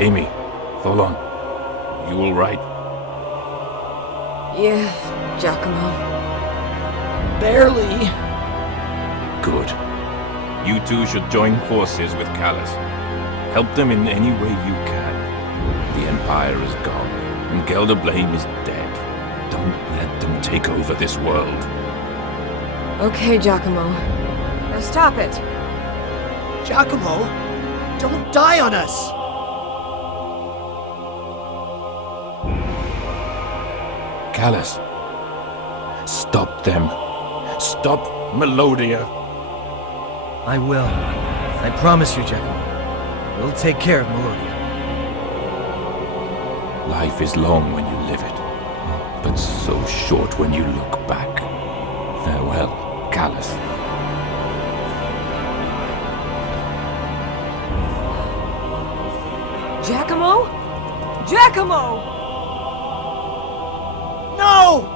Amy, Tholon, you all right? Yeah, Giacomo. Barely. Good. You two should join forces with Callus. Help them in any way you can. The Empire is gone, and Gelderblame is dead. Don't let them take over this world. Okay, Giacomo. Now stop it. Giacomo, don't die on us! Callus, stop them. Stop Melodia. I will. I promise you, Giacomo. We'll take care of Melodia. Life is long when you live it, but so short when you look back. Farewell, Callus. Giacomo? Giacomo! No!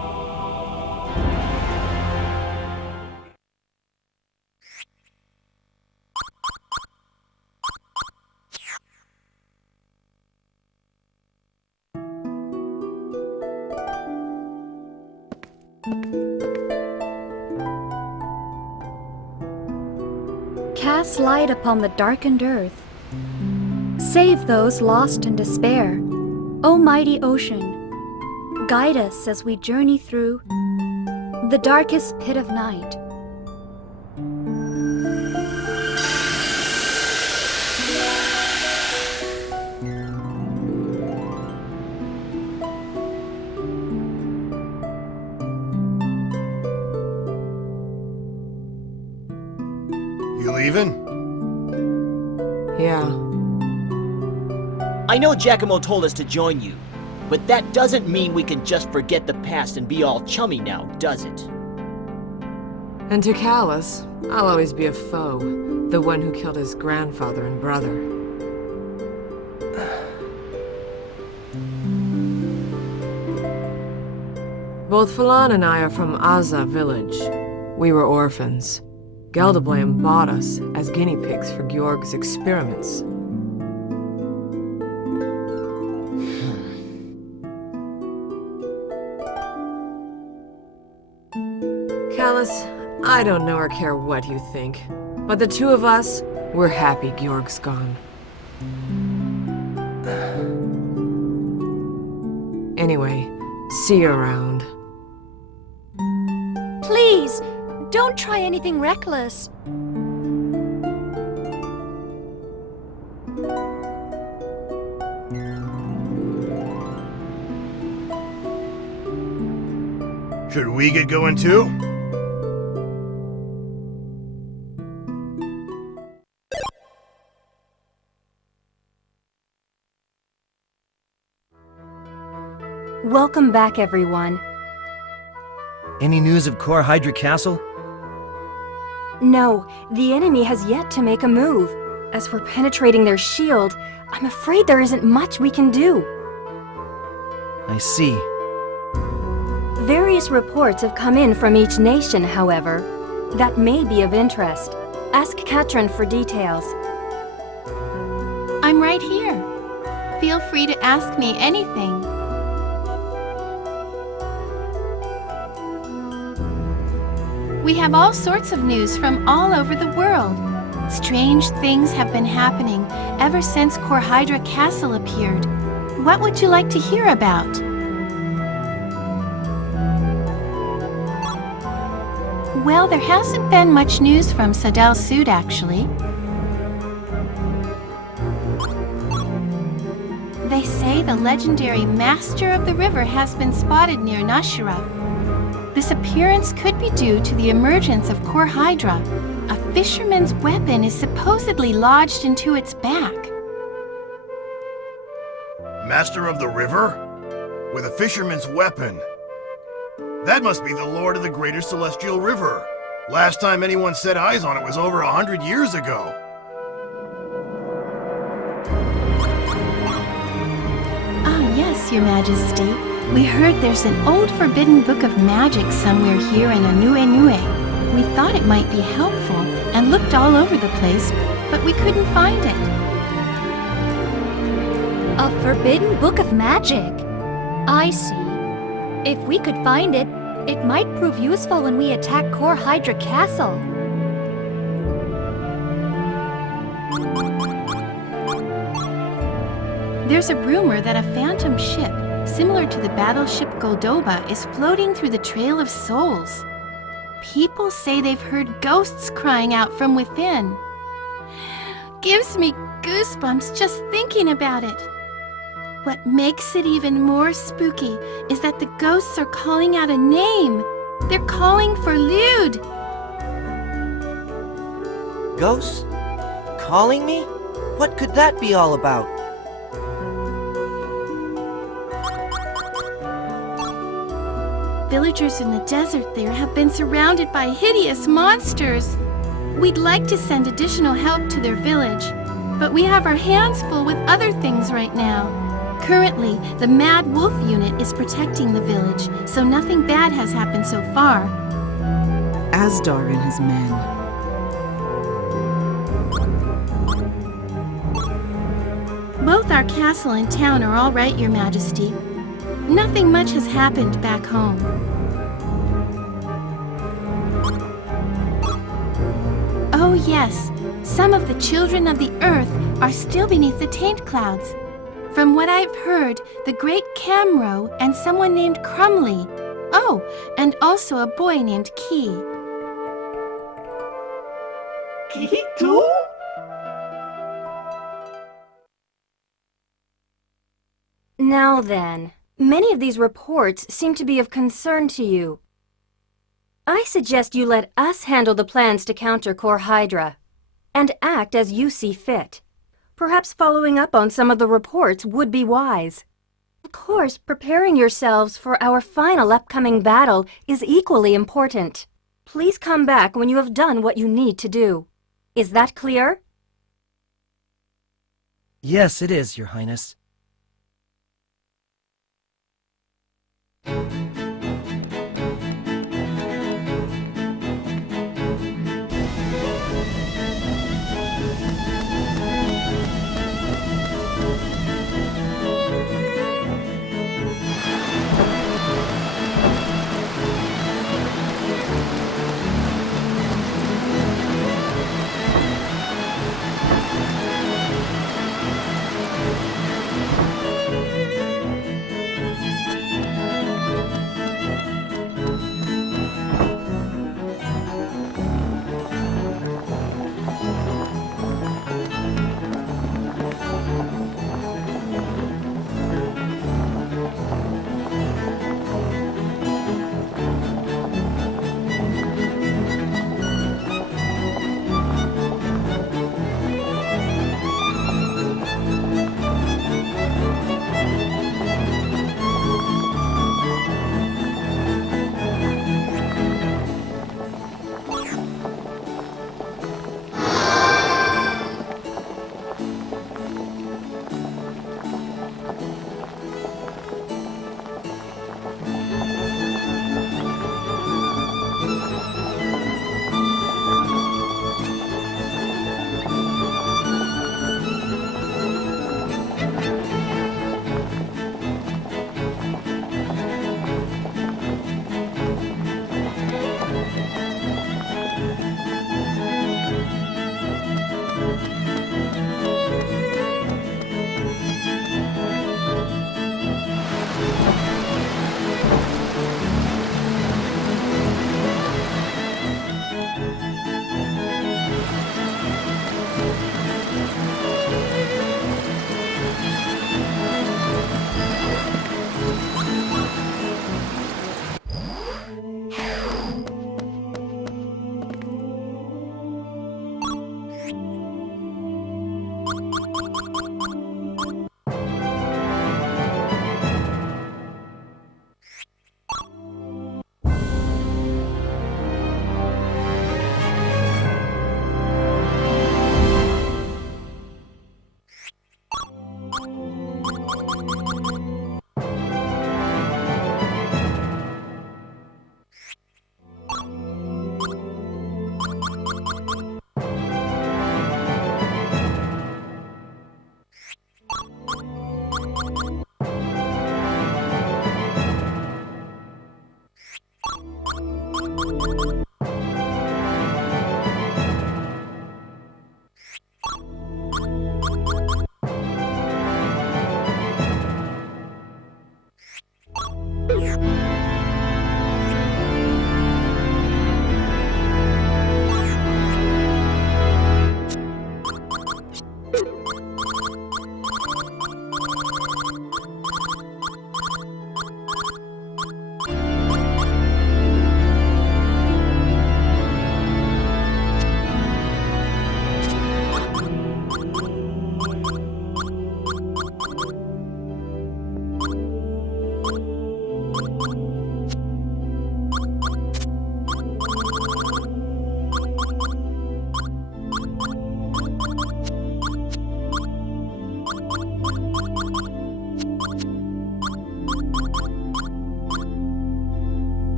Cast light upon the darkened earth. Save those lost in despair. O mighty ocean, guide us as we journey through the darkest pit of night. You leaving? Yeah. I know Giacomo told us to join you, but that doesn't mean we can just forget the past and be all chummy now, does it? And to Callus, I'll always be a foe. The one who killed his grandfather and brother. Both Phelan and I are from Aza village. We were orphans. Gelderblame bought us as guinea pigs for Georg's experiments. Callus, I don't know or care what you think, but the two of us, we're happy Georg's gone. Anyway, see you around. Please, don't try anything reckless. Should we get going too? Welcome back, everyone. Any news of Core Hydra Castle? No, the enemy has yet to make a move. As for penetrating their shield, I'm afraid there isn't much we can do. I see. Various reports have come in from each nation, however. That may be of interest. Ask Katrin for details. I'm right here. Feel free to ask me anything. We have all sorts of news from all over the world. Strange things have been happening ever since Core Hydra Castle appeared. What would you like to hear about? Well, there hasn't been much news from Sadal Sud, actually. They say the legendary Master of the River has been spotted near Nashira. This appearance could be due to the emergence of Core Hydra. A fisherman's weapon is supposedly lodged into its back. Master of the River? With a fisherman's weapon? That must be the Lord of the Greater Celestial River. Last time anyone set eyes on it was over 100 years ago. Ah, yes, Your Majesty. We heard there's an old forbidden book of magic somewhere here in Anue. We thought it might be helpful and looked all over the place, but we couldn't find it. A forbidden book of magic. I see. If we could find it, it might prove useful when we attack Core Hydra Castle. There's a rumor that a phantom ship, similar to the battleship Goldoba, is floating through the Trail of Souls. People say they've heard ghosts crying out from within. Gives me goosebumps just thinking about it. What makes it even more spooky is that the ghosts are calling out a name. They're calling for Lude. Ghosts? Calling me? What could that be all about? Villagers in the desert there have been surrounded by hideous monsters. We'd like to send additional help to their village, but we have our hands full with other things right now. Currently, the Mad Wolf unit is protecting the village, so nothing bad has happened so far. Asdar and his men. Both our castle and town are all right, Your Majesty. Nothing much has happened back home. Oh yes, some of the children of the earth are still beneath the taint clouds. From what I've heard, the great Camro and someone named Crumley. Oh, and also a boy named Key. Key too? Now then, many of these reports seem to be of concern to you. I suggest you let us handle the plans to counter Core Hydra, and act as you see fit. Perhaps following up on some of the reports would be wise. Of course, preparing yourselves for our final upcoming battle is equally important. Please come back when you have done what you need to do. Is that clear? Yes, it is, Your Highness.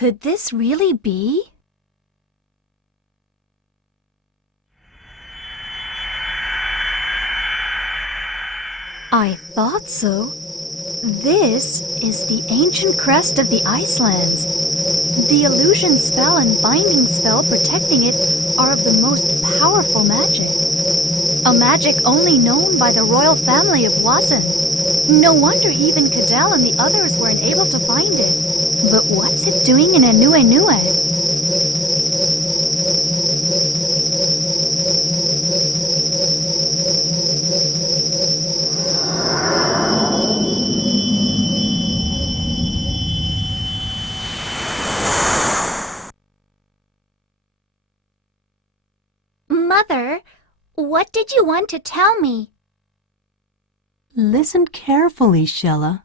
Could this really be? I thought so. This is the ancient crest of the Icelands. The illusion spell and binding spell protecting it are of the most powerful magic. A magic only known by the royal family of Wazen. No wonder even Cadell and the others were unable to find it. But what's it doing in Anue? Mother, what did you want to tell me? Listen carefully, Xelha.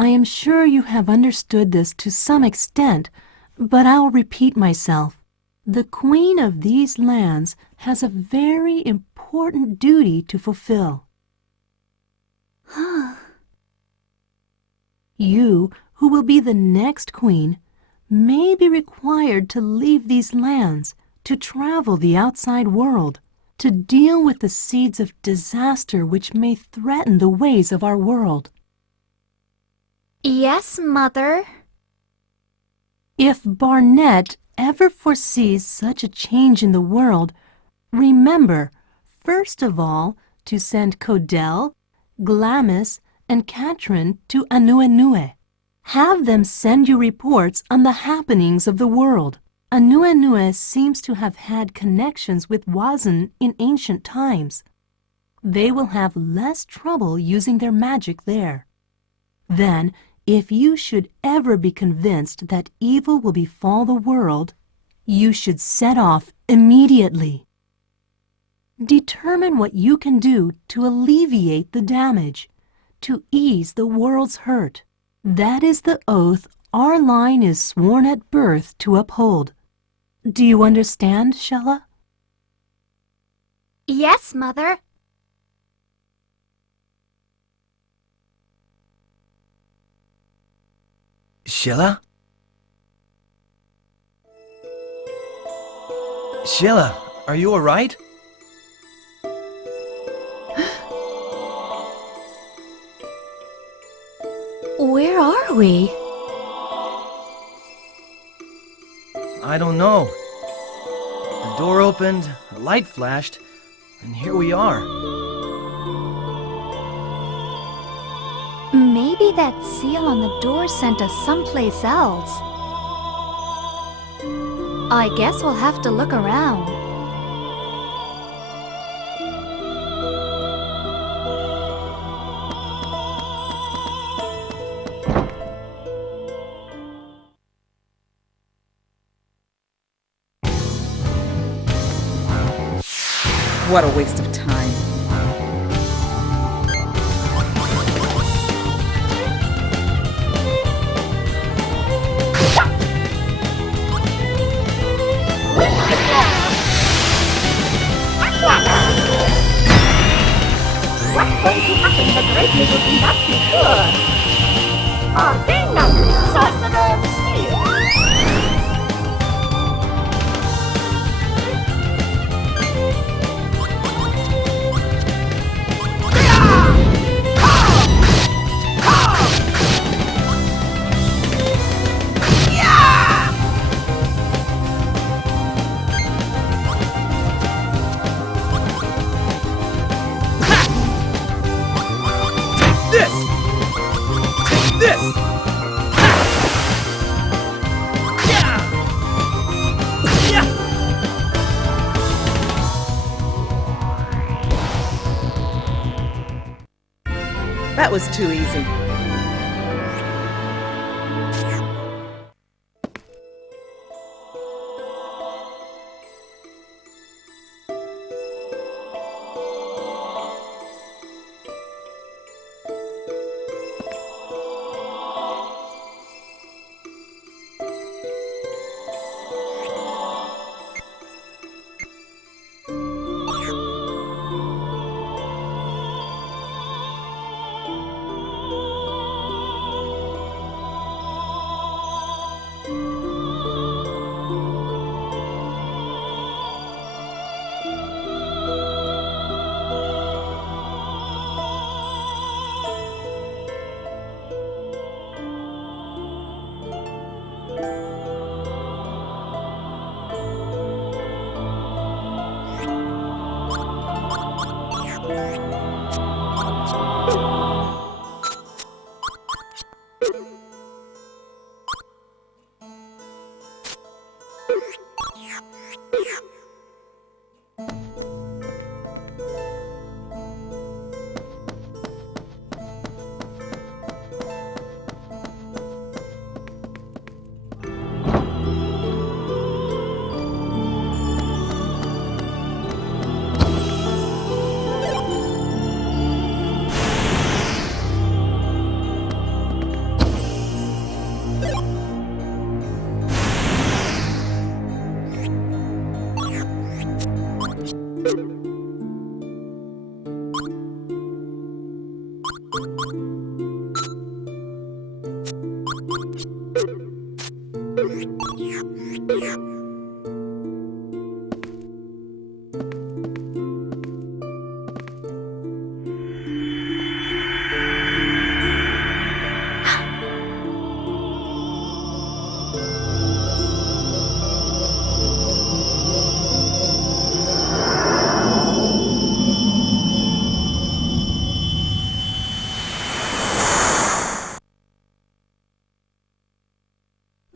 I am sure you have understood this to some extent, but I'll repeat myself. The Queen of these lands has a very important duty to fulfill. You, who will be the next queen, may be required to leave these lands, to travel the outside world, to deal with the seeds of disaster which may threaten the ways of our world. Yes, Mother. If Barnett ever foresees such a change in the world, remember, first of all, to send Codell, Glamis, and Katrin to Anue. Have them send you reports on the happenings of the world. Anue seems to have had connections with Wazen in ancient times. They will have less trouble using their magic there. Then, if you should ever be convinced that evil will befall the world, you should set off immediately. Determine what you can do to alleviate the damage, to ease the world's hurt. That is the oath our line is sworn at birth to uphold. Do you understand, Xelha? Yes, Mother. Xelha? Xelha, are you alright? Where are we? I don't know. The door opened, a light flashed, and here we are. Maybe that seal on the door sent us someplace else. I guess we'll have to look around. What a waste of time. What's going to happen to the great little thing that's sure? Are they not sorcerers here? That was too easy.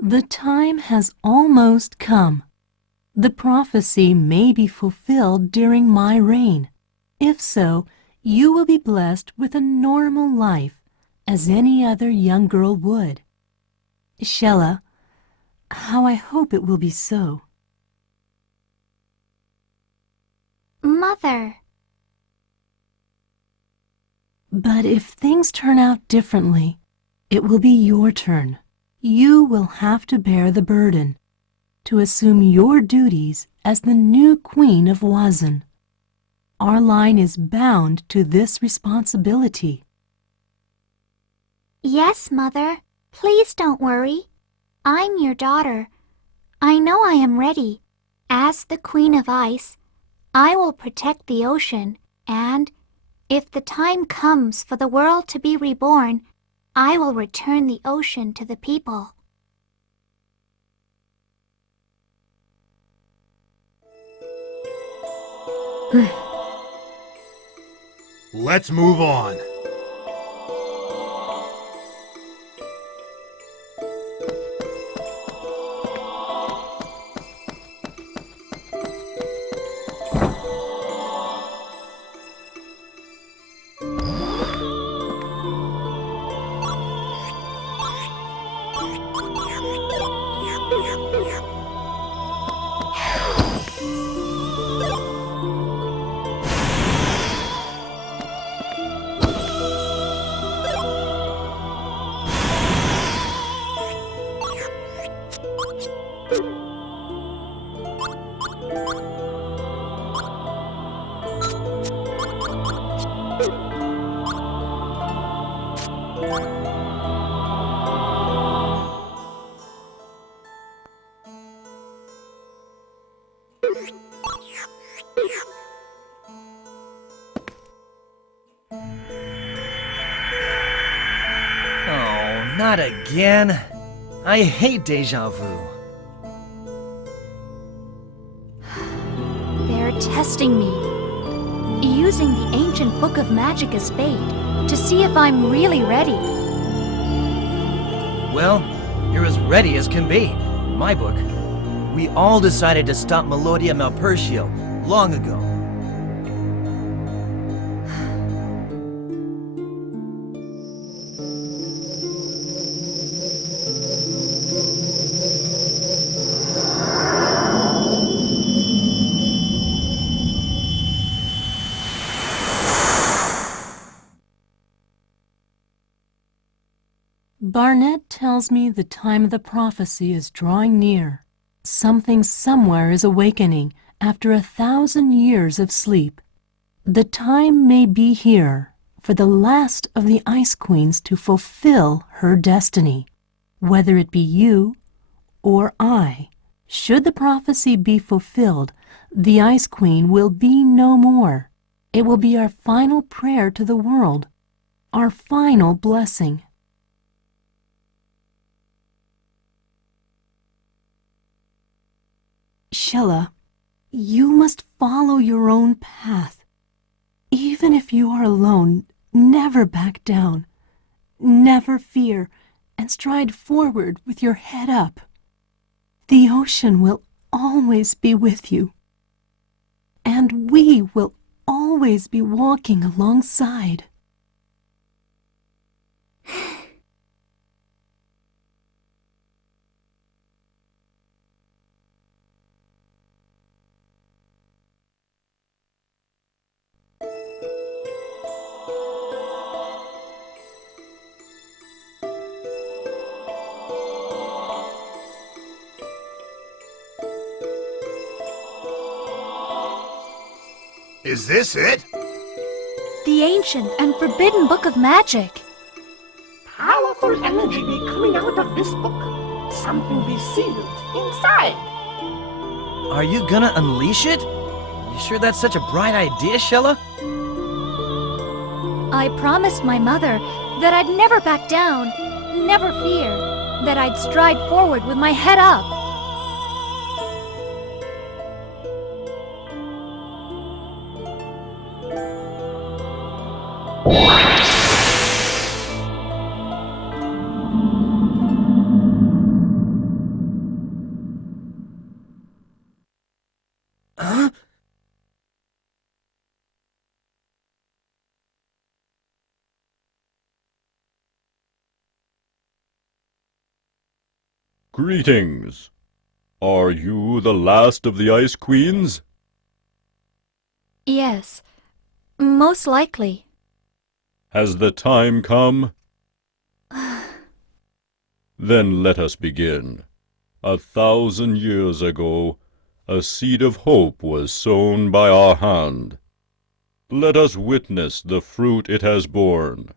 The time has almost come. The prophecy may be fulfilled during my reign. If so, you will be blessed with a normal life, as any other young girl would. Xelha, how I hope it will be so. Mother. But if things turn out differently, it will be your turn. You will have to bear the burden, to assume your duties as the new Queen of Wazn. Our line is bound to this responsibility. Yes, Mother. Please don't worry. I'm your daughter. I know I am ready. As the Queen of Ice, I will protect the ocean, and if the time comes for the world to be reborn, I will return the ocean to the people. Let's move on. Oh, not again. I hate deja vu. They're testing me, using the ancient book of magic as bait to see if I'm really ready. Well, you're as ready as can be. My book. We all decided to stop Melodia Malpertio long ago. Barnett tells me the time of the prophecy is drawing near. Something somewhere is awakening after 1,000 years of sleep. The time may be here for the last of the Ice Queens to fulfill her destiny, whether it be you or I. Should the prophecy be fulfilled, the Ice Queen will be no more. It will be our final prayer to the world, our final blessing. Xelha, you must follow your own path. Even if you are alone, never back down. Never fear, and stride forward with your head up. The ocean will always be with you. And we will always be walking alongside. Is this it? The ancient and forbidden book of magic. Powerful energy be coming out of this book. Something be sealed inside. Are you gonna unleash it? You sure that's such a bright idea, Xelha? I promised my mother that I'd never back down, never fear, that I'd stride forward with my head up. Greetings. Are you the last of the Ice Queens? Yes, most likely. Has the time come? Then let us begin. 1,000 years ago, a seed of hope was sown by our hand. Let us witness the fruit it has borne.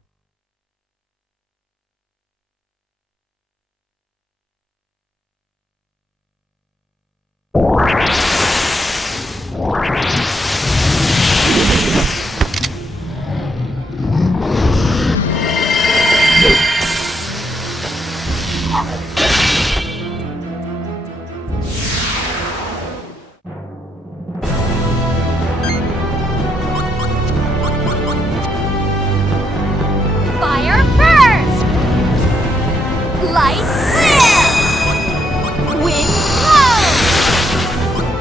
Fire first! Light clear! Wind blow!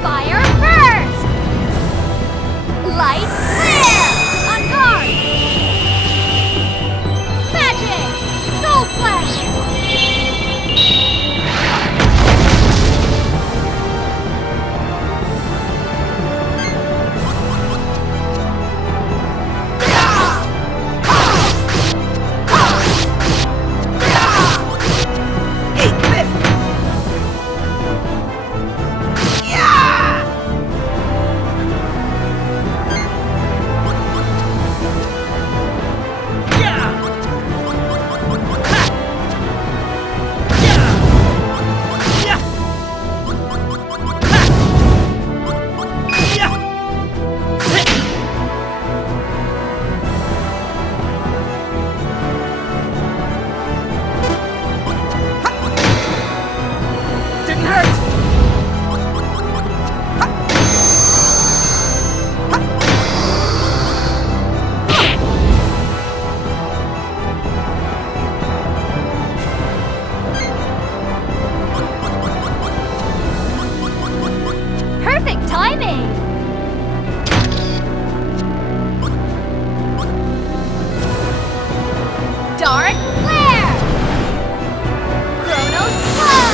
Fire first! Light clear! On guard! Magic! Soul flash! Perfect timing! Dark flare! Chronos flow!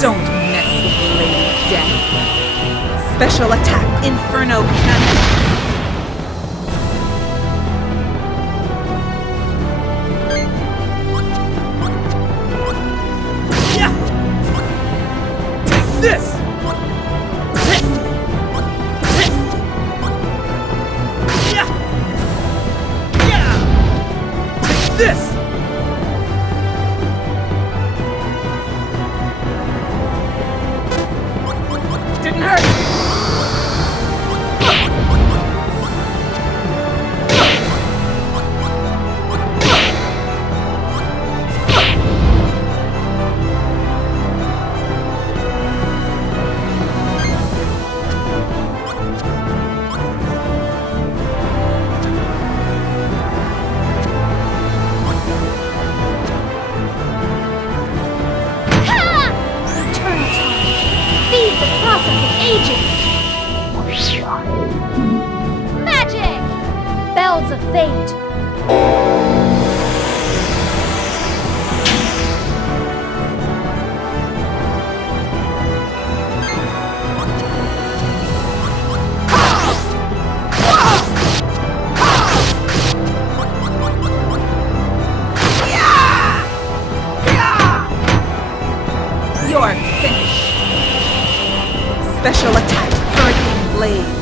Don't mess with Lady Death. Special attack, Inferno Cannon. Take this! Take this! Didn't hurt! Magic! Bells of Fate! You're finished. Special attack, Hurricane Blade.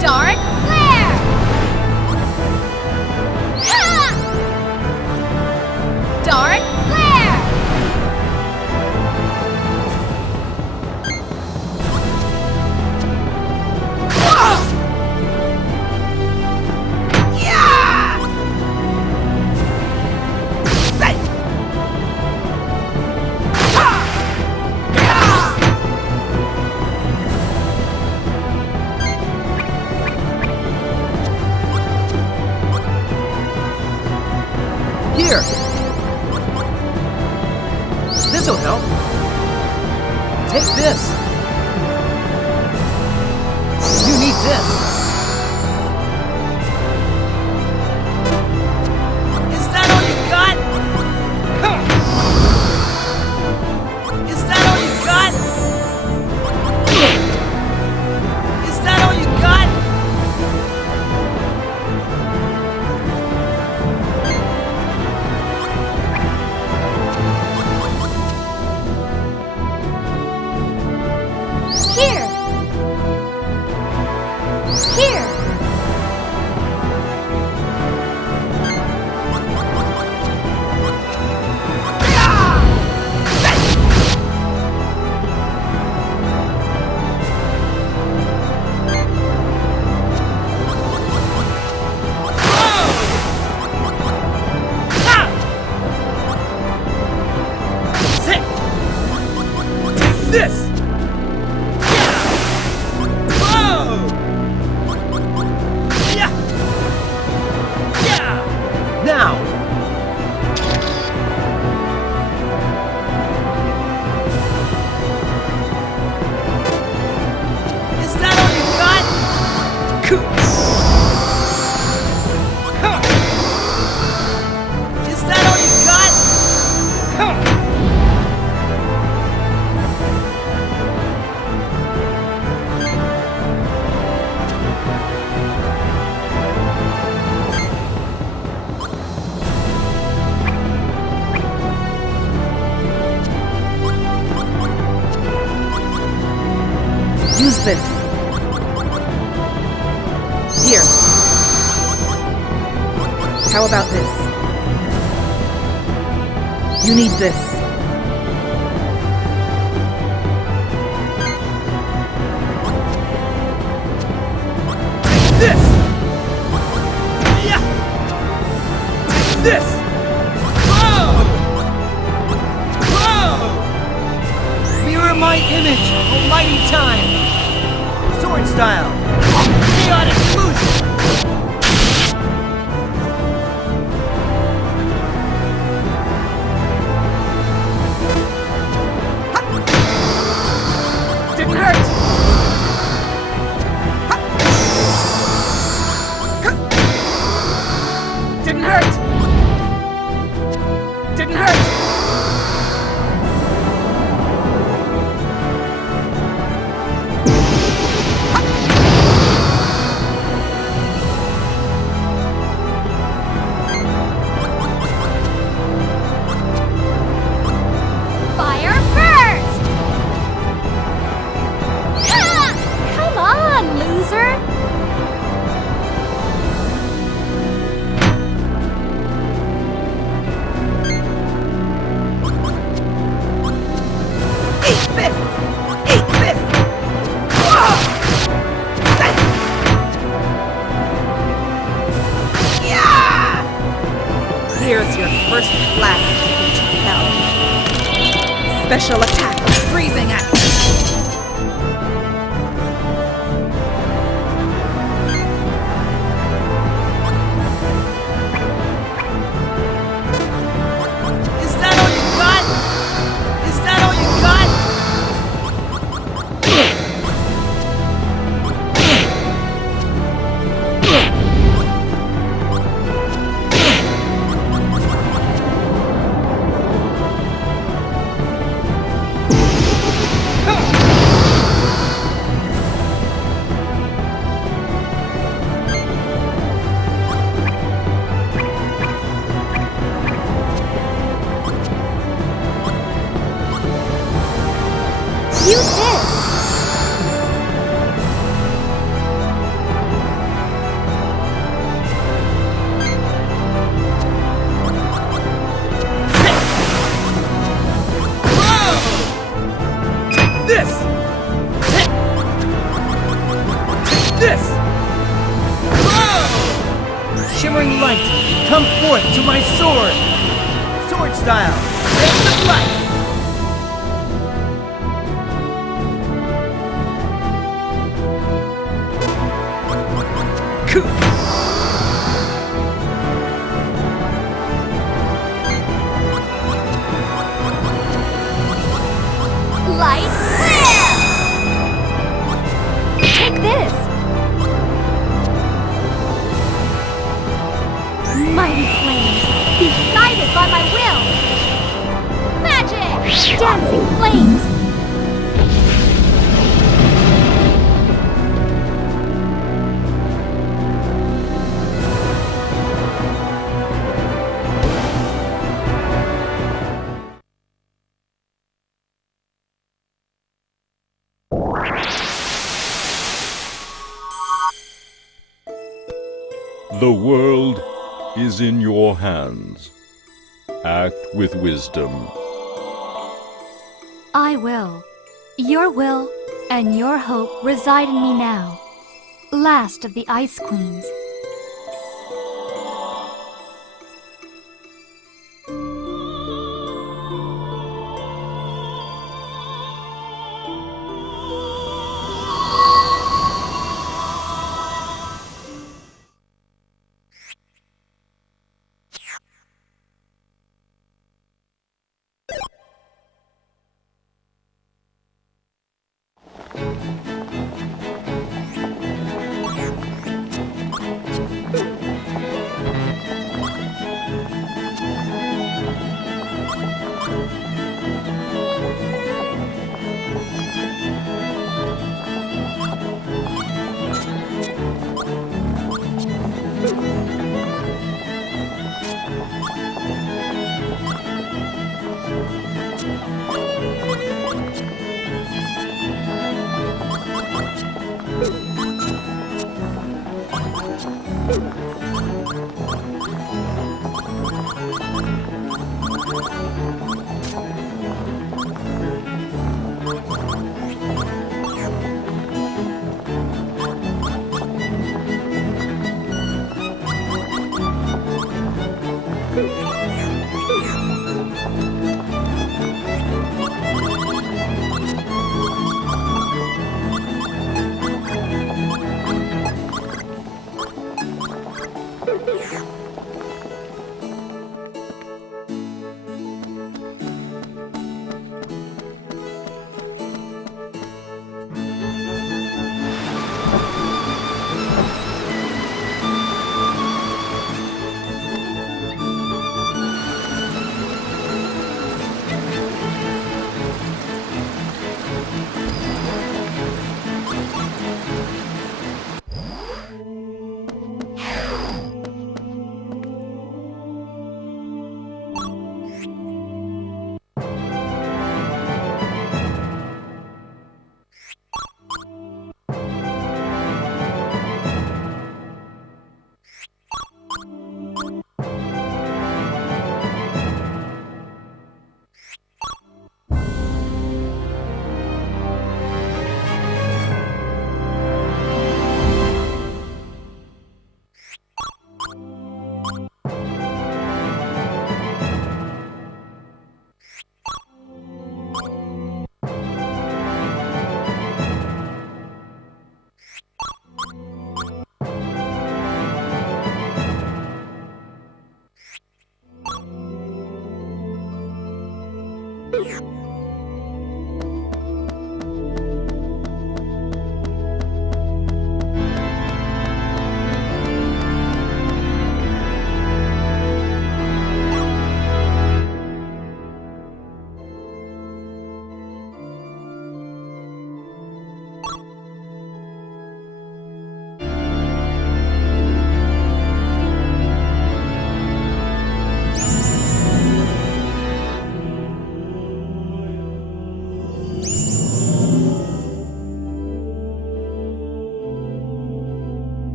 Dark flare! Ha! Dark flare! Here! This'll help. Take this. You need this. Is that all you got? Huh. Is that all you got? Is that all you got? Here! Here! Sit! Take this! Now! Is that all you got? Huh. Is that all you got? Huh. Use this. Here. How about this? You need this. This! Yeah! This! Whoa! Whoa! Mirror my image, almighty time! Sword style! Chaotic illusion! Didn't hurt! Didn't hurt! Didn't hurt! Fire first! Ah! Come on, loser! Eat this! Eat this! Ah! Yeah! Here's your first blast into hell. Special attack, freezing action. Is that all you got? Is that all you got? Use this! This! Take this! Whoa! Shimmering light, come forth to my sword! Sword style, rays of light! dancing flames! The world is in your hands. Act with wisdom. I will. Your will and your hope reside in me now. Last of the Ice Queens.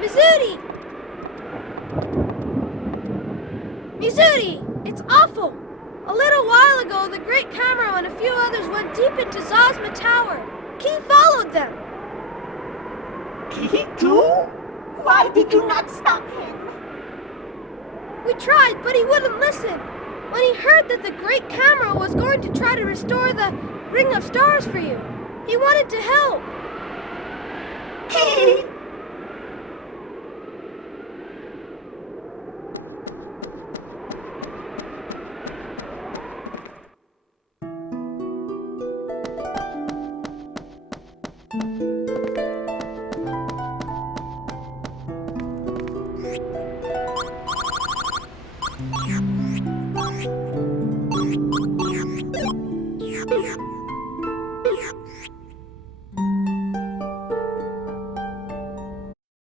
Mizudi! Mizudi! It's awful! A little while ago, the Great Camero and a few others went deep into Zazma Tower. Key followed them. He too? Why did you not stop him? We tried, but he wouldn't listen. When he heard that the Great Camero was going to try to restore the Ring of Stars for you, he wanted to help. He...